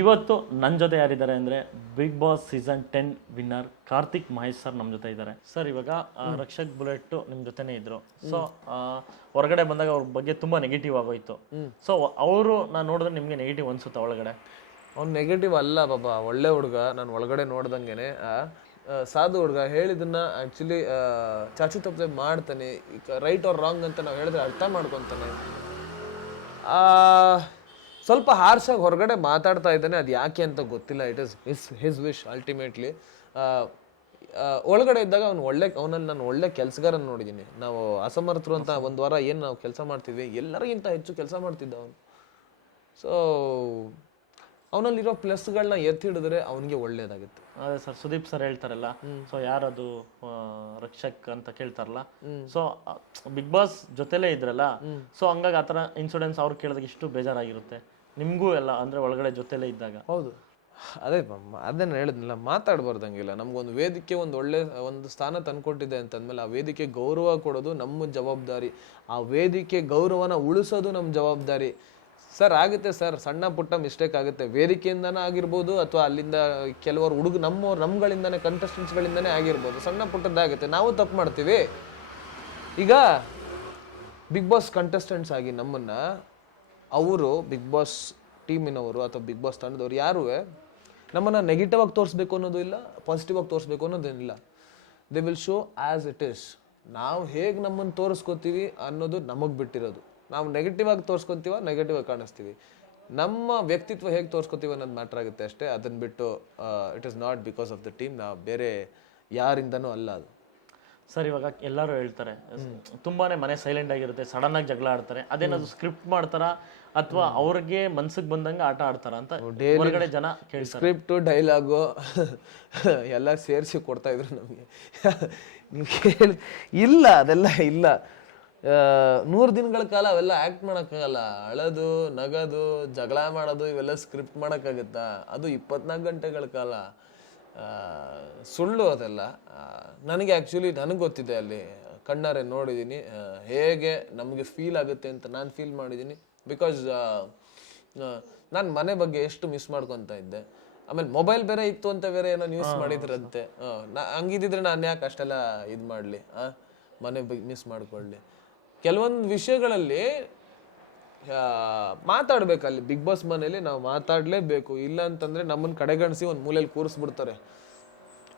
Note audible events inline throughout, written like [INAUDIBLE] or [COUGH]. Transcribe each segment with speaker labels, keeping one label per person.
Speaker 1: ಇವತ್ತು ನನ್ನ ಜೊತೆ ಯಾರಿದ್ದಾರೆ ಅಂದರೆ Bigg Boss season ten winner Karthik Mahesh sir ನಮ್ಮ ಜೊತೆ ಇದ್ದಾರೆ. ಸರ್ ಇವಾಗ ರಕ್ಷಕ್ ಬುಲೆಟ್ ನಿಮ್ಮ ಜೊತೆನೇ ಇದ್ರು. ಸೊ ಹೊರಗಡೆ ಬಂದಾಗ ಅವ್ರ ಬಗ್ಗೆ ತುಂಬ ನೆಗೆಟಿವ್ ಆಗೋಯ್ತು. ಸೊ ಅವರು ನಾನು ನೋಡಿದ್ರೆ ನಿಮಗೆ ನೆಗೆಟಿವ್ ಅನ್ಸುತ್ತೆ ಒಳಗಡೆ?
Speaker 2: ಅವ್ನು ನೆಗೆಟಿವ್ ಅಲ್ಲ ಬಾಬಾ ಒಳ್ಳೆ ಹುಡುಗ ನಾನು ಒಳಗಡೆ ನೋಡ್ದಂಗೆನೆ ಸಾಧು ಹುಡುಗ ಹೇಳಿದನ್ನ ಆ್ಯಕ್ಚುಲಿ ಚಾಚು ತಪ್ಪದೆ ಮಾಡ್ತಾನೆ ರೈಟ್ ಆರ್ ರಾಂಗ್ ಅಂತ ನಾವು ಹೇಳಿದ್ರೆ ಅರ್ಥ ಮಾಡ್ಕೊತಾನೆ. ಆ, ಸ್ವಲ್ಪ ಹಾರ್ಷಾಗಿ ಹೊರಗಡೆ ಮಾತಾಡ್ತಾ ಇದ್ದಾನೆ, ಅದು ಯಾಕೆ ಅಂತ ಗೊತ್ತಿಲ್ಲ. It is his his wish ultimately ಒಳಗಡೆ ಇದ್ದಾಗ ಅವ್ನು ಒಳ್ಳೆ, ಅವನಲ್ಲಿ ನಾನು ಒಳ್ಳೆ ಕೆಲಸಗಾರನ ನೋಡಿದ್ದೀನಿ ನಾವು ಅಸಮರ್ಥರು ಅಂತ ಒಂದು ವಾರ ಏನು ನಾವು ಕೆಲಸ ಮಾಡ್ತಿದ್ವಿ, ಎಲ್ಲರಿಗಿಂತ ಹೆಚ್ಚು ಕೆಲಸ ಮಾಡ್ತಿದ್ದ ಅವನು. ಸೊ ಅವನಲ್ಲಿರೋ ಪ್ಲಸ್ಗಳನ್ನ ಎತ್ತಿ ಹಿಡಿದ್ರೆ ಅವನಿಗೆ ಒಳ್ಳೇದಾಗುತ್ತೆ.
Speaker 1: ಅದೇ ಸರ್ ಸುದೀಪ್ ಸರ್ ಹೇಳ್ತಾರಲ್ಲ ಸೊ ಯಾರದು ರಕ್ಷಕ್ ಅಂತ ಕೇಳ್ತಾರಲ್ಲ ಸೊ ಬಿಗ್ ಬಾಸ್ ಜೊತೆಲೇ ಇದ್ರಲ್ಲ ಸೊ ಹಂಗಾಗಿ ಆತರ ಇನ್ಸಿಡೆನ್ಸ್ ಅವ್ರು ಕೇಳಿದಾಗ ಇಷ್ಟು ಬೇಜಾರಾಗಿರುತ್ತೆ. ನಿಮ್ಗೂ ಎಲ್ಲ ಅಂದ್ರೆ ಒಳಗಡೆ ಜೊತೆಲೇ ಇದ್ದಾಗ.
Speaker 2: ಹೌದು. ಅದೇ ಅದನ್ನ ಹೇಳಿದ್ನಲ್ಲ ಮಾತಾಡ್ಬಾರ್ದಂಗಿಲ್ಲ. ನಮ್ಗೊಂದು ವೇದಿಕೆ ಒಂದು ಒಳ್ಳೆ ಒಂದು ಸ್ಥಾನ ತಂದ್ಕೊಟ್ಟಿದೆ ಅಂತಂದ್ಮೇಲೆ ಆ ವೇದಿಕೆ ಗೌರವ ಕೊಡೋದು ನಮ್ಮ ಜವಾಬ್ದಾರಿ. ಆ ವೇದಿಕೆ ಗೌರವನ ಉಳಿಸೋದು ನಮ್ಮ ಜವಾಬ್ದಾರಿ. ಸರ್, ಆಗುತ್ತೆ ಸರ್. ಸಣ್ಣ ಪುಟ್ಟ ಮಿಸ್ಟೇಕ್ ಆಗುತ್ತೆ. ವೇದಿಕೆಯಿಂದನೇ ಆಗಿರ್ಬೋದು ಅಥವಾ ಅಲ್ಲಿಂದ ಕೆಲವರು ಹುಡುಗ ನಮ್ಮ, ನಮ್ಗಳಿಂದನೇ ಕಂಟೆಸ್ಟೆಂಟ್ಸ್ಗಳಿಂದನೇ ಆಗಿರ್ಬೋದು. ಸಣ್ಣ ಪುಟ್ಟದ್ದಾಗುತ್ತೆ. ನಾವು ತಪ್ಪು ಮಾಡ್ತೀವಿ. ಈಗ ಬಿಗ್ ಬಾಸ್ ಕಂಟೆಸ್ಟೆಂಟ್ಸ್ ಆಗಿ ನಮ್ಮನ್ನು ಅವರು ಬಿಗ್ ಬಾಸ್ ಟೀಮಿನವರು ಅಥವಾ ಬಿಗ್ ಬಾಸ್ ತಂಡದವರು ಯಾರೂ ನಮ್ಮನ್ನು ನೆಗೆಟಿವ್ ಆಗಿ ತೋರಿಸ್ಬೇಕು ಅನ್ನೋದು ಇಲ್ಲ ಪಾಸಿಟಿವ್ ಆಗಿ ತೋರಿಸ್ಬೇಕು ಅನ್ನೋದೇನಿಲ್ಲ they will show as it is ನಾವು ಹೇಗೆ ನಮ್ಮನ್ನು ತೋರಿಸ್ಕೊತೀವಿ ಅನ್ನೋದು ನಮಗೆ ಬಿಟ್ಟಿರೋದು. ನಾವು ನೆಗೆಟಿವ್ ಆಗಿ ತೋರಿಸ್ಕೊತೀವ ನೆಗೆಟಿವ್ ಆಗಿ ಕಾಣಿಸ್ತೀವಿ. ನಮ್ಮ ವ್ಯಕ್ತಿತ್ವ ಹೇಗೆ ತೋರಿಸ್ಕೊತೀವಿ ಅನ್ನೋದು ಮ್ಯಾಟ್ರ್ ಆಗುತ್ತೆ ಅಷ್ಟೇ. ಅದನ್ನ ಬಿಟ್ಟು it is not because of the team ನಾವು ಬೇರೆ ಯಾರಿಂದನೂ ಅಲ್ಲ ಅದು.
Speaker 1: ಸರ್ ಇವಾಗ ಎಲ್ಲರೂ ಹೇಳ್ತಾರೆ ತುಂಬಾನೇ ಮನೆ ಸೈಲೆಂಟ್ ಆಗಿರುತ್ತೆ ಸಡನ್ ಆಗಿ ಜಗಳ ಆಡ್ತಾರೆ. ಅದೇನಾದ್ರು ಸ್ಕ್ರಿಪ್ಟ್ ಮಾಡ್ತಾರ ಅಥವಾ ಅವ್ರಿಗೆ ಮನ್ಸಿಗೆ ಬಂದಂಗೆ ಆಟ ಆಡ್ತಾರ ಅಂತ ಹೊರಗಡೆ ಜನ
Speaker 2: ಸ್ಕ್ರಿಪ್ಟು ಡೈಲಾಗು [LAUGHS] ಎಲ್ಲ ಸೇರಿಸಿ ಕೊಡ್ತಾ ಇದ್ರು ನಮಗೆ. [LAUGHS] ಇಲ್ಲ ಅದೆಲ್ಲ ಇಲ್ಲ. ನೂರು ದಿನಗಳ ಕಾಲ ಅವೆಲ್ಲ ಆ್ಯಕ್ಟ್ ಮಾಡೋಕ್ಕಾಗಲ್ಲ. ಅಳೋದು ನಗದು ಜಗಳ ಮಾಡೋದು ಇವೆಲ್ಲ ಸ್ಕ್ರಿಪ್ಟ್ ಮಾಡೋಕ್ಕಾಗುತ್ತಾ? ಅದು ಇಪ್ಪತ್ನಾಲ್ಕು ಗಂಟೆಗಳ ಕಾಲ. ಸುಳ್ಳು ಅದೆಲ್ಲ. ನನಗೆ ಆ್ಯಕ್ಚುಲಿ ನನಗೆ ಗೊತ್ತಿದೆ ಅಲ್ಲಿ. ಕಣ್ಣಾರೆ ನೋಡಿದ್ದೀನಿ ಹೇಗೆ ನಮಗೆ ಫೀಲ್ ಆಗುತ್ತೆ ಅಂತ ನಾನು ಫೀಲ್ ಮಾಡಿದ್ದೀನಿ ಬಿಕಾಸ್ ನಾನು ಮನೆ ಬಗ್ಗೆ ಎಷ್ಟು ಮಿಸ್ ಮಾಡ್ಕೊತಾ ಇದ್ದೆ. ಆಮೇಲೆ ಮೊಬೈಲ್ ಬೇರೆ ಇತ್ತು ಅಂತ ಬೇರೆ ಏನೋ ನ್ಯೂಸ್ ಮಾಡಿದ್ರಂತೆ. ಹಂಗಿದ್ದಿದ್ರೆ ನಾನು ಯಾಕೆ ಅಷ್ಟೆಲ್ಲ ಇದು ಮಾಡಲಿ? ಮನೆ ಬಗ್ಗೆ ಮಿಸ್ ಮಾಡ್ಕೊಳ್ಳಿ. ಕೆಲವೊಂದು ವಿಷಯಗಳಲ್ಲಿ ಮಾತಾಡ್ಬೇಕು. ಅಲ್ಲಿ ಬಿಗ್ ಬಾಸ್ ಮನೇಲಿ ನಾವು ಮಾತಾಡಲೇಬೇಕು. ಇಲ್ಲ ಅಂತಂದ್ರೆ ನಮ್ಮನ್ನ ಕಡೆಗಣಿಸಿ ಒಂದು ಮೂಲೆಯಲ್ಲಿ ಕೂರಿಸ್ಬಿಡ್ತಾರೆ.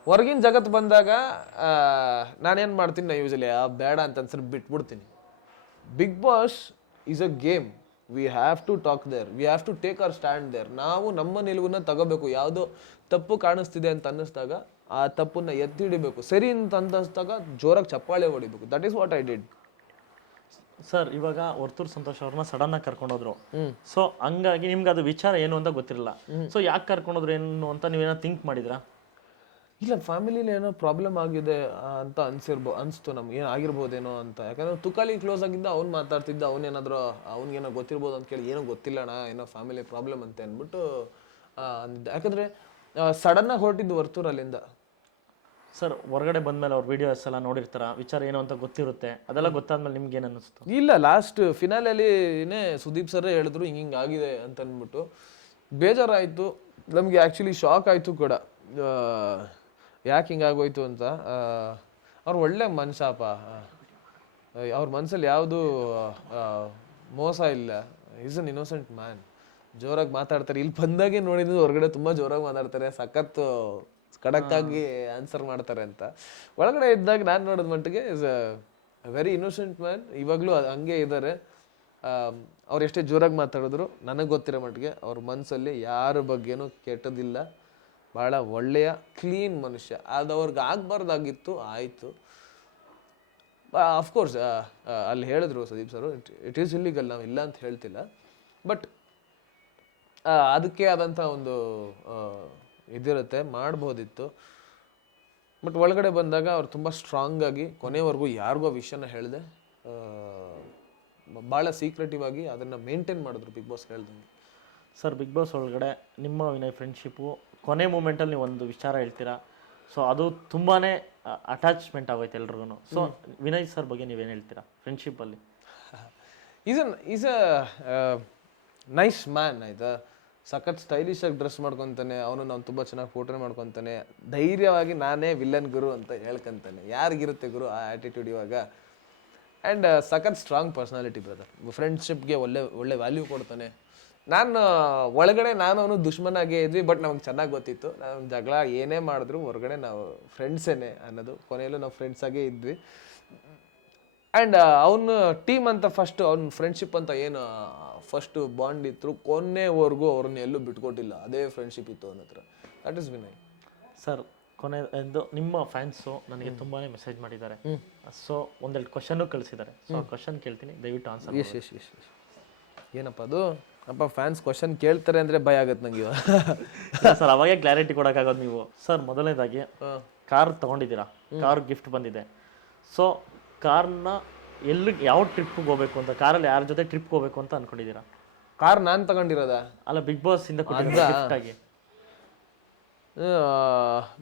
Speaker 2: ಹೊರಗಿನ ಜಗತ್ತು ಬಂದಾಗ ನಾನೇನು ಮಾಡ್ತೀನಿ ನಾ ಆ, ಬೇಡ ಅಂತ answer ಬಿಟ್ಬಿಡ್ತೀನಿ. Bigg Boss is a game we have to talk there we have to take our stand there ನಾವು ನಮ್ಮ ನಿಲುವನ್ನ ತಗೋಬೇಕು. ಯಾವುದೋ ತಪ್ಪು ಕಾಣಿಸ್ತಿದೆ ಅಂತ ಅನ್ನಿಸ್ದಾಗ, ಆ ತಪ್ಪನ್ನ ಎತ್ತಿ ಹಿಡಿಬೇಕು ಸರಿ ಅಂತ ಅನ್ನಿಸ್ದಾಗ ಜೋರಾಗಿ ಚಪ್ಪಾಳೆ ಹೊಡಿಬೇಕು. That is what I did
Speaker 1: sir ಇವಾಗ ವರ್ತೂರ್ ಸಂತೋಷ್ ಅವ್ರನ್ನ ಸಡನ್ ಆಗಿ ಕರ್ಕೊಂಡೋದ್ರು ಸೊ ಹಂಗಾಗಿ ನಿಮ್ಗೆ ಅದು ವಿಚಾರ ಏನು ಅಂತ ಗೊತ್ತಿರಲ್ಲ. ಸೊ ಯಾಕೆ ಕರ್ಕೊಂಡೋದ್ರು ಏನು ಅಂತ ನೀವೇನೋ ಥಿಂಕ್ ಮಾಡಿದ್ರಾ?
Speaker 2: ಇಲ್ಲ ಫ್ಯಾಮಿಲಿಲಿ ಏನೋ ಪ್ರಾಬ್ಲಮ್ ಆಗಿದೆ ಅಂತ ಅನ್ಸಿರ್ಬೋ ಅನಿಸ್ತು ನಮ್ಗೆ. ಏನು ಆಗಿರ್ಬೋದೇನೋ ಅಂತ. ಯಾಕಂದ್ರೆ ತುಕಾಲಿ ಕ್ಲೋಸ್ ಆಗಿದ್ದ ಅವ್ನು ಮಾತಾಡ್ತಿದ್ದ ಅವನೇನಾದ್ರೂ ಅವ್ನಿಗೇನೋ ಗೊತ್ತಿರ್ಬೋದು ಅಂತ ಕೇಳಿ ಏನೋ ಗೊತ್ತಿಲ್ಲಣ್ಣ ಏನೋ ಫ್ಯಾಮಿಲಿ ಪ್ರಾಬ್ಲಮ್ ಅಂತ ಅಂದ್ಬಿಟ್ಟು ಅಂದಿದ್ದ. ಯಾಕಂದ್ರೆ ಸಡನ್ ಆಗಿ ಹೊರಟಿದ್ದು ವರ್ತೂರು ಅಲ್ಲಿಂದ.
Speaker 1: ಸರ್, ಹೊರಗಡೆ ಬಂದ್ಮೇಲೆ ಅವ್ರ ವಿಡಿಯೋಸ್ ಎಲ್ಲ ನೋಡಿರ್ತಾರ? ವಿಚಾರ ಏನು ಅಂತ ಗೊತ್ತಿರುತ್ತೆ. ಅದೆಲ್ಲ ಗೊತ್ತಾದ್ಮೇಲೆ ನಿಮ್ಗೆ ಏನು ಅನಿಸ್ತು
Speaker 2: ಇಲ್ಲ ಲಾಸ್ಟ್ ಫಿನಾಲಲ್ಲಿನೇ ಸುದೀಪ್ ಸರ್ ಹೇಳಿದ್ರು, ಹಿಂಗೆ ಹಿಂಗೆ ಆಗಿದೆ ಅಂತ ಅಂದ್ಬಿಟ್ಟು ಬೇಜಾರಾಯಿತು. ನಮಗೆ ಆ್ಯಕ್ಚುಲಿ ಶಾಕ್ ಆಯಿತು ಕೂಡ. ಯಾಕೆ ಹಿಂಗಾಗೋಯ್ತು ಅಂತ. ಅವ್ರು ಒಳ್ಳೆ ಮನುಷ್ಯಪ್ಪ ಅವ್ರ ಮನಸ್ಸಲ್ಲಿ ಯಾವುದು ಮೋಸ ಇಲ್ಲ. ಈಸ್ ಅನ್ ಇನ್ನೋಸೆಂಟ್ ಮ್ಯಾನ್ ಜೋರಾಗಿ ಮಾತಾಡ್ತಾರೆ. ಇಲ್ಲಿ ಬಂದಾಗೆ ನೋಡಿದ್ರು ಹೊರಗಡೆ ತುಂಬ ಜೋರಾಗಿ ಮಾತಾಡ್ತಾರೆ. ಸಖತ್ತು ಖಡಕ್ಕಾಗಿ ಆನ್ಸರ್ ಮಾಡ್ತಾರೆ ಅಂತ. ಒಳಗಡೆ ಇದ್ದಾಗ ನಾನು ನೋಡಿದ ಮಟ್ಟಿಗೆ is a very innocent man ಇವಾಗಲೂ ಹಂಗೆ ಇದ್ದಾರೆ ಅವ್ರು ಎಷ್ಟೇ ಜೋರಾಗಿ ಮಾತಾಡಿದ್ರು ನನಗೆ ಗೊತ್ತಿರೋ ಮಟ್ಟಿಗೆ ಅವ್ರ ಮನಸ್ಸಲ್ಲಿ ಯಾರ ಬಗ್ಗೆನೂ ಕೆಟ್ಟದಿಲ್ಲ. ಭಾಳ ಒಳ್ಳೆಯ ಕ್ಲೀನ್ ಮನುಷ್ಯ. ಅದು ಅವ್ರಿಗೆ ಆಗಬಾರ್ದಾಗಿತ್ತು, ಆಯಿತು. ಅಫ್ಕೋರ್ಸ್ ಅಲ್ಲಿ ಹೇಳಿದ್ರು Sudeep sir it is illegal ನಾವು ಇಲ್ಲ ಅಂತ ಹೇಳ್ತಿಲ್ಲ. ಬಟ್ ಅದಕ್ಕೆ ಆದಂಥ ಒಂದು ಇದಿರುತ್ತೆ ಮಾಡ್ಬೋದಿತ್ತು. ಬಟ್ ಒಳಗಡೆ ಬಂದಾಗ ಅವ್ರು ತುಂಬ ಸ್ಟ್ರಾಂಗ್ ಆಗಿ ಕೊನೆವರೆಗೂ ಯಾರಿಗೂ ಆ ವಿಷಯನ ಹೇಳಿದೆ ಭಾಳ ಸೀಕ್ರೆಟಿವ್ ಆಗಿ ಅದನ್ನು ಮೇಂಟೈನ್ ಮಾಡಿದ್ರು ಬಿಗ್ ಬಾಸ್ ಹೇಳ್ದಂಗೆ.
Speaker 1: ಸರ್ ಬಿಗ್ ಬಾಸ್ ಒಳಗಡೆ ನಿಮ್ಮ ವಿನಯ್ ಫ್ರೆಂಡ್ಶಿಪ್ಪು ಕೊನೆ ಮೂಮೆಂಟಲ್ಲಿ ನೀವು ಒಂದು ವಿಚಾರ ಹೇಳ್ತೀರಾ? ಸೊ ಅದು ತುಂಬಾ ಅಟ್ಯಾಚ್ಮೆಂಟ್ ಆಗೋಯ್ತು ಎಲ್ರಿಗೂ ಸೊ ವಿನಯ್ ಸರ್ ಬಗ್ಗೆ ನೀವೇನು ಹೇಳ್ತೀರಾ ಫ್ರೆಂಡ್ಶಿಪ್ಪಲ್ಲಿ
Speaker 2: is an is a nice man ಆಯ್ತಾ? ಸಖತ್ ಸ್ಟೈಲಿಶ್ ಆಗಿ ಡ್ರೆಸ್ ಮಾಡ್ಕೊತಾನೆ, ಅವನು ನಾನು ತುಂಬ ಚೆನ್ನಾಗಿ ಫೋಟೋ ಮಾಡ್ಕೊತಾನೆ. ಧೈರ್ಯವಾಗಿ ನಾನೇ ವಿಲನ್ ಗುರು ಅಂತ ಹೇಳ್ಕೊಂತಾನೆ. ಯಾರಿಗಿರುತ್ತೆ ಗುರು ಆ ಆ್ಯಟಿಟ್ಯೂಡ್ ಇವಾಗ? ಆ್ಯಂಡ್ ಸಖತ್ ಸ್ಟ್ರಾಂಗ್ ಪರ್ಸ್ನಾಲಿಟಿ ಬ್ರದರ್ ಫ್ರೆಂಡ್ಶಿಪ್ಗೆ ಒಳ್ಳೆ ಒಳ್ಳೆ ವ್ಯಾಲ್ಯೂ ಕೊಡ್ತಾನೆ. ನಾನು ಒಳಗಡೆ ನಾನು ಅವನು ದುಶ್ಮನಾಗೇ ಇದ್ವಿ ಬಟ್ ನಮ್ಗೆ ಚೆನ್ನಾಗಿ ಗೊತ್ತಿತ್ತು. ನಾವು ಜಗಳ ಏನೇ ಮಾಡಿದ್ರು ಹೊರಗಡೆ ನಾವು ಫ್ರೆಂಡ್ಸೇನೆ ಅನ್ನೋದು. ಕೊನೆಯಲ್ಲೂ ನಾವು ಫ್ರೆಂಡ್ಸ್ ಆಗೇ ಇದ್ವಿ. ಆ್ಯಂಡ್ ಅವನ ಟೀಮ್ ಅಂತ ಫಸ್ಟ್ ಅವ್ನ ಫ್ರೆಂಡ್ಶಿಪ್ ಅಂತ ಏನು ಫಸ್ಟ್ ಬಾಂಡ್ ಇತ್ತು ಕೊನೆವರೆಗೂ ಅವ್ರನ್ನ ಎಲ್ಲೂ ಬಿಟ್ಕೊಟ್ಟಿಲ್ಲ. ಅದೇ ಫ್ರೆಂಡ್ಶಿಪ್ ಇತ್ತು ಅವನ ಹತ್ರ. ದಟ್ ಇಸ್ ವಿನಯ್
Speaker 1: ಸರ್ ಕೊನೆ ಎಂದು ನಿಮ್ಮ ಫ್ಯಾನ್ಸು ನನಗೆ ತುಂಬಾ ಮೆಸೇಜ್ ಮಾಡಿದ್ದಾರೆ. ಸೊ ಒಂದೆರಡು ಕ್ವಶನ್ ಕಳಿಸಿದ್ದಾರೆ. ಸೊ ಕ್ವಶನ್ ಕೇಳ್ತೀನಿ. ದಯವಿಟ್ಟು ಆನ್ಸರ್
Speaker 2: ಎಸ್ ಎಸ್ ಎಸ್ ಏನಪ್ಪ ಅದು? ಅಪ್ಪ ಫ್ಯಾನ್ಸ್ ಕ್ವಶನ್ ಕೇಳ್ತಾರೆ ಅಂದರೆ ಭಯ ಆಗತ್ತೆ ನಂಗೆ ಇವಾಗ. [LAUGHS]
Speaker 1: ಸರ್ ಅವಾಗೇ ಕ್ಲಾರಿಟಿ ಕೊಡೋಕ್ಕಾಗೋದು ನೀವು. ಸರ್ ಮೊದಲನೇದಾಗಿ ಕಾರ್ ತಗೊಂಡಿದ್ದೀರಾ? ಕಾರ್ ಗಿಫ್ಟ್ ಬಂದಿದೆ. ಸೊ ಕಾರ್ನ ಎಲ್ಲಿ ಯಾವ ಟ್ರಿಪ್ಗೆ ಹೋಗ್ಬೇಕು ಅಂತ ಕಾರಲ್ಲಿ ಯಾರ ಜೊತೆ ಟ್ರಿಪ್ಗೆ ಹೋಗ್ಬೇಕು ಅಂತ ಅನ್ಕೊಂಡಿದ್ದೀರಾ?
Speaker 2: ಕಾರ್ ನಾನು ತಗೊಂಡಿರೋದ?
Speaker 1: ಅಲ್ಲ ಬಿಗ್ ಬಾಸ್ ಇಂದ ಗಿಫ್ಟ್ ಆಗಿ.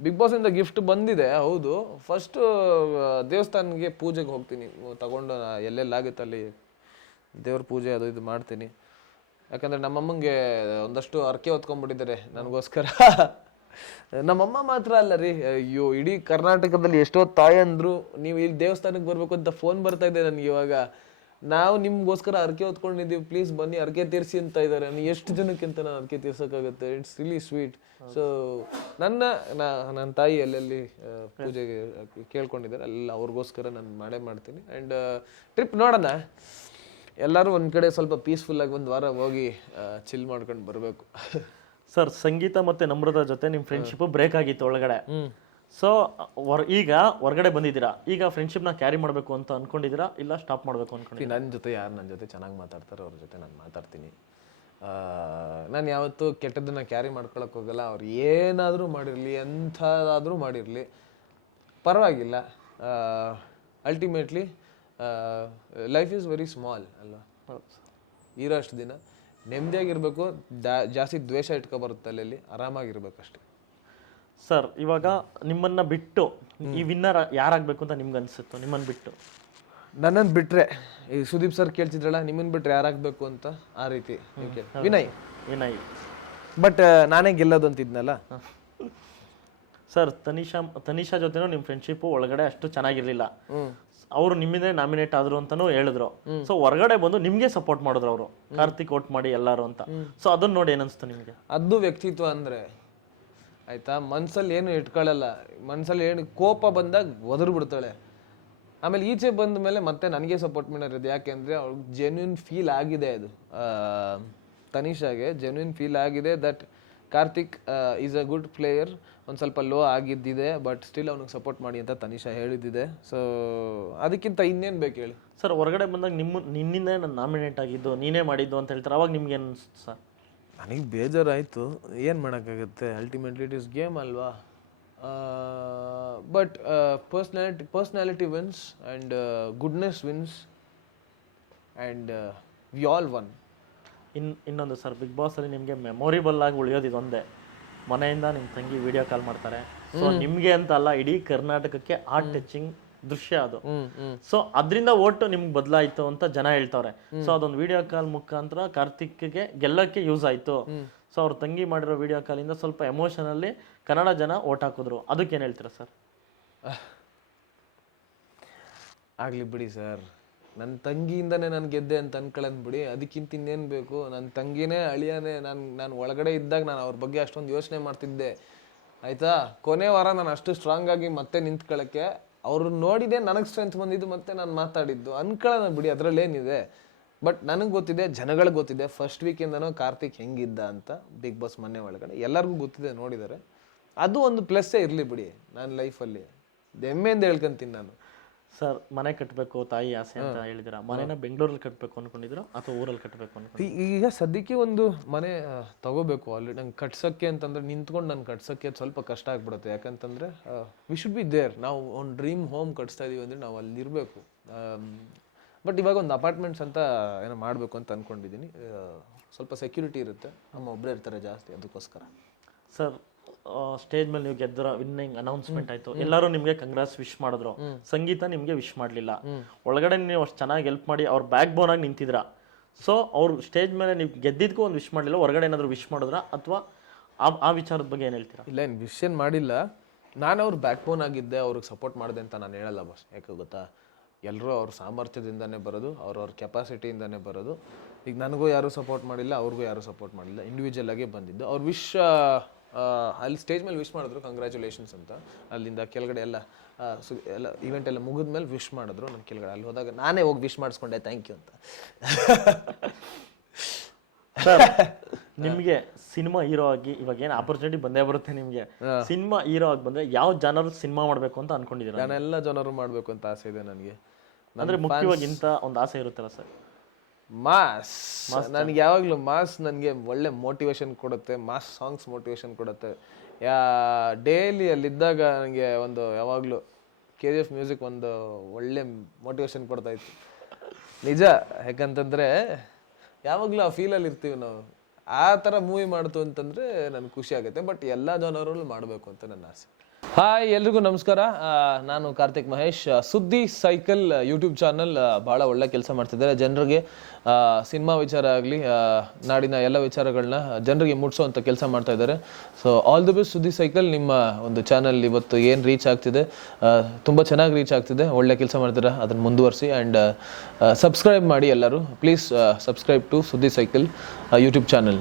Speaker 2: ಬಿಗ್ ಬಾಸ್ ಇಂದ ಗಿಫ್ಟ್ ಬಂದಿದೆ ಹೌದು. ಫಸ್ಟ್ ದೇವಸ್ಥಾನಕ್ಕೆ ಪೂಜೆಗೆ ಹೋಗ್ತೀನಿ. ತಗೊಂಡು ನಾ- ಎಲ್ಲೆಲ್ಲಾಗುತ್ತೆ ಅಲ್ಲಿ ದೇವ್ರ ಪೂಜೆ ಅದು ಇದು ಮಾಡ್ತೀನಿ. ಯಾಕಂದ್ರೆ ನಮ್ಮಮ್ಮಂಗೆ ಒಂದಷ್ಟು ಅರ್ಕೆ ಹೊತ್ಕೊಂಡ್ಬಿಟ್ಟಿದ್ದಾರೆ ನನಗೋಸ್ಕರ. ನಮ್ಮಮ್ಮ ಮಾತ್ರ ಅಲ್ಲ ರೀ. ಅಯ್ಯೋ, ಇಡೀ ಕರ್ನಾಟಕದಲ್ಲಿ ಎಷ್ಟೋ ತಾಯಂದ್ರು ನೀವು ಇಲ್ಲಿ ದೇವಸ್ಥಾನಕ್ಕೆ ಬರ್ಬೇಕು ಅಂತ ಫೋನ್ ಬರ್ತಾ ಇದೆ ನನಗೆ ಇವಾಗ. ನಾವು ನಿಮ್ಗೋಸ್ಕರ ಅರ್ಕೆ ಹೊತ್ಕೊಂಡಿದ್ದೀವಿ. ಪ್ಲೀಸ್ ಬನ್ನಿ ಅರ್ಕೆ ತೀರ್ಸಿ ಅಂತ ಇದ್ದಾರೆ. ಎಷ್ಟು ಜನಕ್ಕಿಂತ ನಾನು ಅರ್ಕೆ ತೀರ್ಸೋಕ್ಕಾಗುತ್ತೆ? ಇಟ್ಸ್ ರಿಲಿ ಸ್ವೀಟ್ ಸೊ ನನ್ನ ನನ್ನ ತಾಯಿ ಅಲ್ಲಲ್ಲಿ ಪೂಜೆಗೆ ಕೇಳ್ಕೊಂಡಿದ್ದಾರೆ. ಅಲ್ಲ ಅವ್ರಿಗೋಸ್ಕರ ನಾನು ಮಾಡೇ ಮಾಡ್ತೀನಿ. ಆ್ಯಂಡ್ ಟ್ರಿಪ್ ನೋಡೋಣ. ಎಲ್ಲರೂ ಒಂದು ಕಡೆ ಸ್ವಲ್ಪ ಪೀಸ್ಫುಲ್ಲಾಗಿ ಒಂದು ವಾರ ಹೋಗಿ ಚಿಲ್ ಮಾಡ್ಕೊಂಡು ಬರಬೇಕು. [LAUGHS]
Speaker 1: ಸರ್ ಸಂಗೀತ ಮತ್ತೆ ನಮ್ರತ ಜೊತೆ ನಿಮ್ಮ ಫ್ರೆಂಡ್ಶಿಪ್ ಬ್ರೇಕ್ ಆಗಿತ್ತು ಒಳಗಡೆ. ಸೊ ಈಗ ಹೊರಗಡೆ ಬಂದಿದ್ದೀರಾ? ಈಗ ಫ್ರೆಂಡ್ಶಿಪ್ನ ಕ್ಯಾರಿ ಮಾಡಬೇಕು ಅಂತ ಅನ್ಕೊಂಡಿದ್ದೀರಾ? ಇಲ್ಲ ಸ್ಟಾಪ್ ಮಾಡಬೇಕು ಅನ್ಕೊಂಡಿದ್ದೀರಾ?
Speaker 2: ನನ್ನ ಜೊತೆ ಯಾರು ನನ್ನ ಜೊತೆ ಚೆನ್ನಾಗಿ ಮಾತಾಡ್ತಾರೋ ಅವ್ರ ಜೊತೆ ನಾನು ಮಾತಾಡ್ತೀನಿ. ನಾನು ಯಾವತ್ತೂ ಕೆಟ್ಟದನ್ನ ಕ್ಯಾರಿ ಮಾಡ್ಕೊಳಕ್ ಹೋಗಲ್ಲ. ಅವ್ರು ಏನಾದರೂ ಮಾಡಿರಲಿ ಎಂಥದಾದರೂ ಮಾಡಿರಲಿ. ಪರವಾಗಿಲ್ಲ. Ultimately life is very small ಅಲ್ವಾ? ಇರೋಷ್ಟು ದಿನ. ನೆಮ್ಮದಿಯಾಗಿರ್ಬೇಕು ಜಾಸ್ತಿ ದ್ವೇಷ ಇಟ್ಕೊಬರುತ್ತೆ ತಲೆಯಲ್ಲಿ ಆರಾಮಾಗಿರ್ಬೇಕಷ್ಟೆ. ಆರಾಮಾಗಿರ್ಬೇಕು ಅಷ್ಟೇ
Speaker 1: ಸರ್ ಇವಾಗ ನಿಮ್ಮನ್ನ ಬಿಟ್ಟು ಈ ವಿನ್ನರ್ ಯಾರಾಗಬೇಕು ಅಂತ ನಿಮ್ಗೆ ಅನ್ಸುತ್ತೋ ನಿಮ್ಮನ್ನ ಬಿಟ್ಟು?
Speaker 2: ನನ್ನನ್ನು ಬಿಟ್ರೆ ಈ ಸುದೀಪ್ ಸರ್ ಕೇಳ್ತಿದ್ರಲ್ಲ ನಿಮ್ಮನ್ನ ಬಿಟ್ರೆ ಯಾರಾಗಬೇಕು ಅಂತ ಆ ರೀತಿ ನೀವು ಕೇಳಿ. ವಿನಯ್.
Speaker 1: ವಿನಯ್.
Speaker 2: ಬಟ್ ನಾನೇ ಗೆಲ್ಲೋದು ಅಂತಿದ್ನಲ್ಲ.
Speaker 1: ಸರ್ ತನಿಷಾ ತನಿಷಾ ಜೊತೆನೂ ನಿಮ್ಮ ಫ್ರೆಂಡ್ಶಿಪ್ ಒಳಗಡೆ ಅಷ್ಟು ಚೆನ್ನಾಗಿರ್ಲಿಲ್ಲ. ಅವರು ನಿಮ್ಮಿಂದ ನಾಮಿನೇಟ್ ಆದ್ರು ಅಂತಾನೂ ಹೇಳಿದ್ರು. ಸೊ ಹೊರಗಡೆ ಬಂದು ನಿಮ್ಗೆ ಸಪೋರ್ಟ್ ಮಾಡಿದ್ರು ಅವರು. ಕಾರ್ತಿಕ್ ಓಟ್ ಮಾಡಿ ಎಲ್ಲಾರು ಅಂತ. ಸೊ ಅದನ್ನ ನೋಡಿ ಏನನ್ಸ್ತು ನಿಮ್ಗೆ?
Speaker 2: ಅದು ವ್ಯಕ್ತಿತ್ವ ಅಂದ್ರೆ ಆಯ್ತಾ? ಮನ್ಸಲ್ಲಿ ಏನು ಇಟ್ಕೊಳ್ಳಲ್ಲ. ಮನ್ಸಲ್ಲಿ ಏನು ಕೋಪ ಬಂದಾಗ ಒದರ್ ಬಿಡ್ತಾಳೆ. ಆಮೇಲೆ ಈಚೆ ಬಂದ ಮೇಲೆ ಮತ್ತೆ ನನಗೆ ಸಪೋರ್ಟ್ ಮಾಡಿರೋದು ಯಾಕೆಂದ್ರೆ ಅವ್ಳಿಗೆ ಜೆನ್ಯೂನ್ ಫೀಲ್ ಆಗಿದೆ ಅದು. ತನಿಷಾಗೆ ಜೆನ್ಯೂನ್ ಫೀಲ್ ಆಗಿದೆ that Karthik is a good player ಒಂದು ಸ್ವಲ್ಪ ಲೋ ಆಗಿದ್ದಿದೆ ಬಟ್ ಸ್ಟಿಲ್ ಅವ್ನಿಗೆ ಸಪೋರ್ಟ್ ಮಾಡಿ ಅಂತ ತನಿಷಾ ಹೇಳಿದ್ದಿದೆ. ಸೊ ಅದಕ್ಕಿಂತ ಇನ್ನೇನು ಬೇಕು ಹೇಳಿ?
Speaker 1: ಸರ್ ಹೊರಗಡೆ ಬಂದಾಗ ನಿಮ್ಮ ನಿನ್ನಿಂದ ನಾನು ನಾಮಿನೇಟ್ ಆಗಿದ್ದು ನೀನೇ ಮಾಡಿದ್ದು ಅಂತ ಹೇಳ್ತಾರೆ. ಅವಾಗ ನಿಮ್ಗೆ ಏನು ಸರ್?
Speaker 2: ನನಗೆ ಬೇಜಾರಾಯಿತು. ಏನು ಮಾಡೋಕ್ಕಾಗುತ್ತೆ? ಅಲ್ಟಿಮೇಟ್ಲಿ ಇಟ್ ಇಸ್ ಗೇಮ್ ಅಲ್ವಾ? But personality personality wins and goodness wins and we all one
Speaker 1: in ಇನ್ನೊಂದು ಸರ್ ಬಿಗ್ ಬಾಸಲ್ಲಿ ನಿಮಗೆ ನಿಮ್ಗೆ ಮೆಮೊರಿಬಲ್ ಆಗಿ ಉಳಿಯೋದು ಇದೊಂದೇ. ಮನೆಯಿಂದ ನಿಮ್ಮ ತಂಗಿ ವಿಡಿಯೋ ಕಾಲ್ ಮಾಡ್ತಾರೆ. ಸೊ ನಿಮಗೆ ಅಂತ ಅಲ್ಲ ಇಡೀ ಕರ್ನಾಟಕಕ್ಕೆ ಹಾರ್ಟ್ ಟಚಿಂಗ್ ದೃಶ್ಯ ಅದು. ಸೊ ಅದರಿಂದ ಓಟು ನಿಮ್ಗೆ ಬದಲಾಯಿತು ಅಂತ ಜನ ಹೇಳ್ತಾವ್ರೆ. ಸೊ ಅದೊಂದು ವಿಡಿಯೋ ಕಾಲ್ ಮುಖಾಂತರ ಕಾರ್ತಿಕ್ಗೆ ಗೆಲ್ಲಕ್ಕೆ ಯೂಸ್ ಆಯ್ತು. ಸೊ ಅವ್ರ ತಂಗಿ ಮಾಡಿರೋ ವಿಡಿಯೋ ಕಾಲಿಂದ ಸ್ವಲ್ಪ ಎಮೋಷನಲ್ಲಿ ಕನ್ನಡ ಜನ ಓಟ್ ಹಾಕಿದ್ರು. ಅದಕ್ಕೇನು ಹೇಳ್ತೀರಾ ಸರ್?
Speaker 2: ಆಗಲಿ ಬಿಡಿ ಸರ್. ನನ್ನ ತಂಗಿಯಿಂದನೇ ನಾನು ಗೆದ್ದೆ ಅಂತ ಅನ್ಕೊಳ್ಳೋದು ಬಿಡಿ. ಅದಕ್ಕಿಂತ ಇನ್ನೇನು ಬೇಕು? ನನ್ನ ತಂಗಿನೇ ಅಳಿಯನೇ. ನಾನು ನಾನು ಒಳಗಡೆ ಇದ್ದಾಗ ನಾನು ಅವ್ರ ಬಗ್ಗೆ ಅಷ್ಟೊಂದು ಯೋಚನೆ ಮಾಡ್ತಿದ್ದೆ. ಆಯಿತಾ? ಕೊನೆ ವಾರ ನಾನು ಅಷ್ಟು ಸ್ಟ್ರಾಂಗ್ ಆಗಿ ಮತ್ತೆ ನಿಂತ್ಕೊಳ್ಳೋಕ್ಕೆ ಅವ್ರನ್ನ ನೋಡಿದೆ ನನಗೆ ಸ್ಟ್ರೆಂತ್ ಬಂದಿದ್ದು ಮತ್ತೆ ನಾನು ಮಾತಾಡಿದ್ದು. ಅನ್ಕೊಳ್ಳೋಣ ಬಿಡಿ, ಅದರಲ್ಲೇನಿದೆ. ಬಟ್ ನನಗೆ ಗೊತ್ತಿದೆ ಜನಗಳಿಗೆ ಗೊತ್ತಿದೆ. ಫಸ್ಟ್ ವೀಕಿಂದನೂ ಕಾರ್ತಿಕ್ ಹೆಂಗಿದ್ದ ಅಂತ ಬಿಗ್ ಬಾಸ್ ಮನೆ ಒಳಗಡೆ. ಎಲ್ಲರಿಗೂ ಗೊತ್ತಿದೆ ನೋಡಿದ್ದಾರೆ ಅದು ಒಂದು ಪ್ಲಸ್ಸೇ ಇರಲಿ ಬಿಡಿ ನನ್ನ ಲೈಫಲ್ಲಿ ಹೆಮ್ಮೆಯಿಂದ ಹೇಳ್ಕೊಂತೀನಿ ನಾನು.
Speaker 1: ಸರ್ ಮನೆ ಕಟ್ಟಬೇಕು ತಾಯಿ ಆಸೆ ಅಂತ ಹೇಳಿದಿರಾ? ಮನೆನ ಬೆಂಗಳೂರಲ್ಲಿ ಕಟ್ಟಬೇಕು ಅನ್ಕೊಂಡಿದ್ರು? ಅಥವಾ ಊರಲ್ಲಿ ಕಟ್ಟಬೇಕು
Speaker 2: ಅನ್ಕೊಂಡು ಈಗ ಸದ್ಯಕ್ಕೆ ಒಂದು ಮನೆ ತಗೋಬೇಕು. ಅಲ್ಲಿ ನಂಗೆ ಕಟ್ಸೋಕ್ಕೆ ಅಂತಂದ್ರೆ ನಿಂತ್ಕೊಂಡು ನಾನು ಕಟ್ಸೋಕ್ಕೆ ಸ್ವಲ್ಪ ಕಷ್ಟ ಆಗ್ಬಿಡುತ್ತೆ. ಯಾಕಂತಂದ್ರೆ ವಿ ಶುಡ್ ಬಿ ದೇರ್ ನಾವು ಒಂದು ಡ್ರೀಮ್ ಹೋಮ್ ಕಟ್ಸ್ತಾ ಇದೀವಿ ಅಂದರೆ ನಾವು ಅಲ್ಲಿ ಇರಬೇಕು. ಬಟ್ ಇವಾಗ ಒಂದು ಅಪಾರ್ಟ್ಮೆಂಟ್ಸ್ ಅಂತ ಏನೋ ಮಾಡಬೇಕು ಅಂತ ಅನ್ಕೊಂಡಿದ್ದೀನಿ ಸ್ವಲ್ಪ ಸೆಕ್ಯೂರಿಟಿ ಇರುತ್ತೆ. ನಮ್ಮ ಒಬ್ಬರೇ ಇರ್ತಾರೆ ಜಾಸ್ತಿ ಅದಕ್ಕೋಸ್ಕರ.
Speaker 1: ಸರ್ ಸ್ಟೇಜ್ ಮೇಲೆ ನೀವು ಗೆದ್ದರ ವಿನ್ನಿಂಗ್ ಅನೌನ್ಸ್ಮೆಂಟ್ ಆಯ್ತು. ಎಲ್ಲರೂ ನಿಮ್ಗೆ ಕಂಗ್ರಾಸ್ ವಿಶ್ ಮಾಡಿದ್ರು. ಸಂಗೀತ ನಿಮ್ಗೆ ವಿಶ್ ಮಾಡ್ಲಿಲ್ಲ. ಒಳಗಡೆ ನೀವು ಅಷ್ಟು ಚೆನ್ನಾಗಿ ಹೆಲ್ಪ್ ಮಾಡಿ ಅವ್ರ ಬ್ಯಾಕ್ ಬೋನ್ ಆಗಿ ನಿಂತಿದ್ರ. ಸೊ ಅವ್ರು ಸ್ಟೇಜ್ ಮೇಲೆ ನೀವು ಗೆದ್ದಿದ್ಕೂ ಒಂದು ವಿಶ್ ಮಾಡಲಿಲ್ಲ ಹೊರಗಡೆ ಏನಾದರೂ ವಿಶ್ ಮಾಡಿದ್ರ? ಅಥವಾ ಆ ವಿಚಾರದ ಬಗ್ಗೆ ಏನು ಹೇಳ್ತೀರಾ?
Speaker 2: ಇಲ್ಲ ಏನು ವಿಷನ್ ಮಾಡಿಲ್ಲ. ನಾನು ಅವ್ರ ಬ್ಯಾಕ್ ಬೋನ್ ಆಗಿದ್ದೆ ಅವ್ರಿಗೆ ಸಪೋರ್ಟ್ ಮಾಡಿದೆ ಅಂತ ನಾನು ಹೇಳಲ್ಲ ಬಸ್ ಯಾಕೆ ಗೊತ್ತಾ? ಎಲ್ಲರೂ ಅವ್ರ ಸಾಮರ್ಥ್ಯದಿಂದನೇ ಬರೋದು ಅವ್ರವ್ರ ಕೆಪಾಸಿಟಿಯಿಂದನೇ ಬರೋದು. ಈಗ ನನಗೂ ಯಾರೂ ಸಪೋರ್ಟ್ ಮಾಡಿಲ್ಲ ಅವ್ರಿಗೂ ಯಾರೂ ಸಪೋರ್ಟ್ ಮಾಡಿಲ್ಲ. ಇಂಡಿವಿಜುವಲ್ ಆಗೇ ಬಂದಿದ್ದು. ಅವ್ರ ವಿಶ್ ಅಲ್ಲಿ ಸ್ಟೇಜ್ ಮೇಲೆ ವಿಶ್ ಮಾಡಿದ್ರು ಕಂಗ್ರ್ಯಾಚುಲೇಷನ್ಸ್ ಅಂತ. ಅಲ್ಲಿಂದ ಕೆಳಗಡೆ ಎಲ್ಲ ಸು ಎಲ್ಲ ಇವೆಂಟ್ ಎಲ್ಲ ಮುಗಿದ ಮೇಲೆ ವಿಶ್ ಮಾಡಿದ್ರು ನನ್ನ ಕೆಳಗಡೆ. ಅಲ್ಲಿ ಹೋದಾಗ ನಾನೇ ಹೋಗಿ ವಿಶ್ ಮಾಡಿಸ್ಕೊಂಡೆ ಥ್ಯಾಂಕ್ ಯು ಅಂತ.
Speaker 1: ನಿಮಗೆ ಸಿನಿಮಾ ಹೀರೋ ಆಗಿ ಇವಾಗ ಏನು ಆಪರ್ಚುನಿಟಿ ಬಂದೇ ಬರುತ್ತೆ ನಿಮಗೆ? ಸಿನಿಮಾ ಹೀರೋ ಆಗಿ ಬಂದ್ರೆ ಯಾವ ಜನರು ಸಿನಿಮಾ ಮಾಡಬೇಕು ಅಂತ ಅನ್ಕೊಂಡಿದ್ದೀರಾ
Speaker 2: ನಾನೆಲ್ಲ ಜನರು ಮಾಡಬೇಕು ಅಂತ ಆಸೆ ಇದೆ ನನಗೆ.
Speaker 1: ಅಂದ್ರೆ ಮುಖ್ಯವಾಗಿ ಇಂಥ ಒಂದು ಆಸೆ ಇರುತ್ತಲ್ಲ ಸರ್?
Speaker 2: ಮಾಸ್ ನನಗೆ ಯಾವಾಗಲೂ ಮಾಸ್ ನನಗೆ ಒಳ್ಳೆ ಮೋಟಿವೇಶನ್ ಕೊಡುತ್ತೆ. ಮಾಸ್ ಸಾಂಗ್ಸ್ ಮೋಟಿವೇಶನ್ ಕೊಡುತ್ತೆ. ಯಾ ಡೈಲಿ ಅಲ್ಲಿದ್ದಾಗ ನನಗೆ ಒಂದು ಯಾವಾಗಲೂ ಕೆ ಜಿ ಎಫ್ ಮ್ಯೂಸಿಕ್ ಒಂದು ಒಳ್ಳೆ ಮೋಟಿವೇಶನ್ ಕೊಡ್ತಾ ಇತ್ತು. ನಿಜ. ಯಾಕಂತಂದರೆ ಯಾವಾಗಲೂ ಆ ಫೀಲಲ್ಲಿ ಇರ್ತೀವಿ ನಾವು. ಆ ಥರ ಮೂವಿ ಮಾಡ್ತು ಅಂತಂದ್ರೆ ನನಗೆ ಖುಷಿ ಆಗುತ್ತೆ. ಬಟ್ ಎಲ್ಲ ಜನರಲ್ಲೂ ಮಾಡಬೇಕು ಅಂತ ನನ್ನ ಆಸೆ. ಹಾಯ್, ಎಲ್ರಿಗೂ ನಮಸ್ಕಾರ. ನಾನು ಕಾರ್ತಿಕ್ ಮಹೇಶ್. ಸುದ್ದಿ ಸೈಕಲ್ ಯೂಟ್ಯೂಬ್ ಚಾನಲ್ ಭಾಳ ಒಳ್ಳೆ ಕೆಲಸ ಮಾಡ್ತಿದ್ದಾರೆ. ಜನರಿಗೆ ಸಿನಿಮಾ ವಿಚಾರ ಆಗಲಿ ನಾಡಿನ ಎಲ್ಲ ವಿಚಾರಗಳನ್ನ ಜನರಿಗೆ ಮುಟ್ಸೋವಂಥ ಕೆಲಸ ಮಾಡ್ತಾ ಇದ್ದಾರೆ. So all the best Suddi cycle. ನಿಮ್ಮ ಒಂದು ಚಾನಲ್ ಇವತ್ತು ಏನು ರೀಚ್ ಆಗ್ತಿದೆ? ತುಂಬ ಚೆನ್ನಾಗಿ ರೀಚ್ ಆಗ್ತಿದೆ. ಒಳ್ಳೆ ಕೆಲಸ ಮಾಡ್ತೀರಾ? ಅದನ್ನು ಮುಂದುವರಿಸಿ. ಆ್ಯಂಡ್ ಸಬ್ಸ್ಕ್ರೈಬ್ ಮಾಡಿ ಎಲ್ಲರೂ. Please subscribe to Suddi cycle YouTube channel.